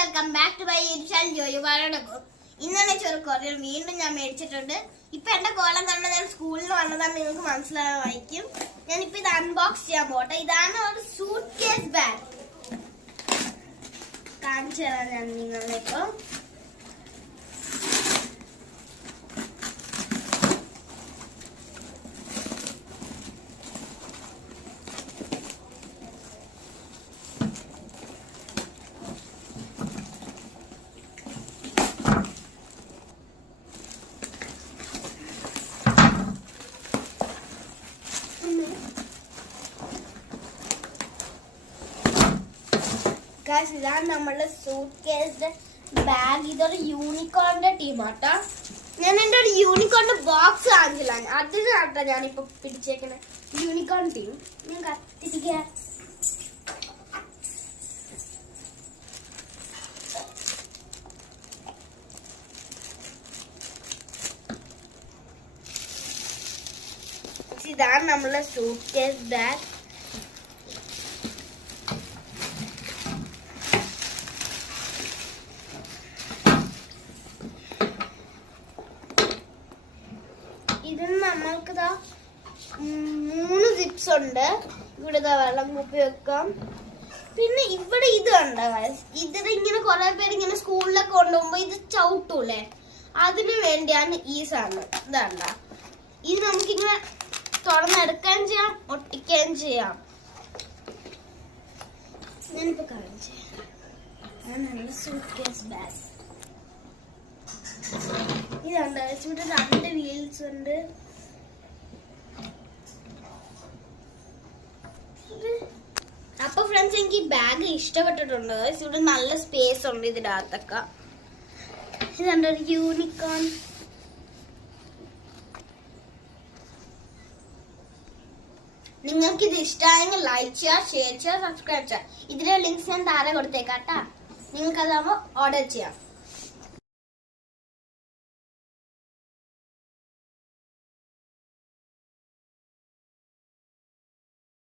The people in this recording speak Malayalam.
Welcome back to my YouTube ജോയുവാനോ. ഇന്നലെ ചെറുക്കോറിയർ വീണ്ടും ഞാൻ മേടിച്ചിട്ടുണ്ട്. ഇപ്പൊ എന്റെ കോലം കണ്ട ഞാൻ സ്കൂളിൽ വന്നതാണ് നിങ്ങൾക്ക് മനസ്സിലാവായിരിക്കും. ഞാനിപ്പോ ഇത് അൺബോക്സ് ചെയ്യാൻ പോട്ടെ. ഇതാണ് ഒരു സൂട്ട് കേസ് ബാഗ്. കാണിച്ചു തരാം ഞാൻ നിങ്ങളിപ്പോ. ഇതാണ് നമ്മളുടെ സൂട്ട് കേസിന്റെ ബാഗ്. ഇതൊരു യൂണിക്കോണിന്റെ ടീമാട്ടോ. ഞാൻ എന്റെ ഒരു യൂണിക്കോണിന്റെ ബോക്സ് കാണിച്ചില്ല, അതിനാട്ടോ ഞാനിപ്പോ പിടിച്ചേക്കണ യൂണിക്കോൺ ടീം. ഞാൻ കത്തിരിക്ക ഇതാണ് നമ്മളുടെ സൂട്ട് കേസ് ബാഗ്. ഇതിന് നമ്മൾക്ക് 3 സിപ്സ് ഉണ്ട്. ഇവിടെ വെള്ളം കുപ്പി വെക്കാം. പിന്നെ ഇവിടെ ഇത് കണ്ടോ, ഇതിങ്ങനെ കുറെ പേര് ഇങ്ങനെ സ്കൂളിലൊക്കെ കൊണ്ടുപോകുമ്പോ ഇത് ചവിട്ടൂലേ, അതിന് വേണ്ടിയാണ് ഈ സാധനം. ഇതണ്ട, ഇത് നമുക്കിങ്ങനെ തുറന്നെടുക്കുകയും ചെയ്യാം, ഒട്ടിക്കുകയും ചെയ്യാം. ഞാനിപ്പോ കാണിച്ചു സൂട്ട് കേസ് ബാഗ്. ഇതുണ്ട്, ഇവിടെ 2 വീൽസ് ഉണ്ട്. അപ്പൊ ഫ്രണ്ട്സ്, എനിക്ക് ഈ ബാഗ് ഇഷ്ടപ്പെട്ടിട്ടുണ്ട്. ഇവിടെ നല്ല സ്പേസ് ഉണ്ട് ഇതിന്റെ അകത്തൊക്കെ. ഇതുണ്ട് ഒരു യൂണിക്കോൺ. നിങ്ങൾക്ക് ഇത് ഇഷ്ടമായെങ്കിൽ ലൈക്ക് ചെയ്യുക, ഷെയർ ചെയ്യുക, സബ്സ്ക്രൈബ് ചെയ്യുക. ഇതിന്റെ ലിങ്ക്സ് ഞാൻ താഴെ കൊടുത്തേക്കാട്ടാ. നിങ്ങൾക്ക് അതാവുമ്പോൾ ഓർഡർ ചെയ്യാം.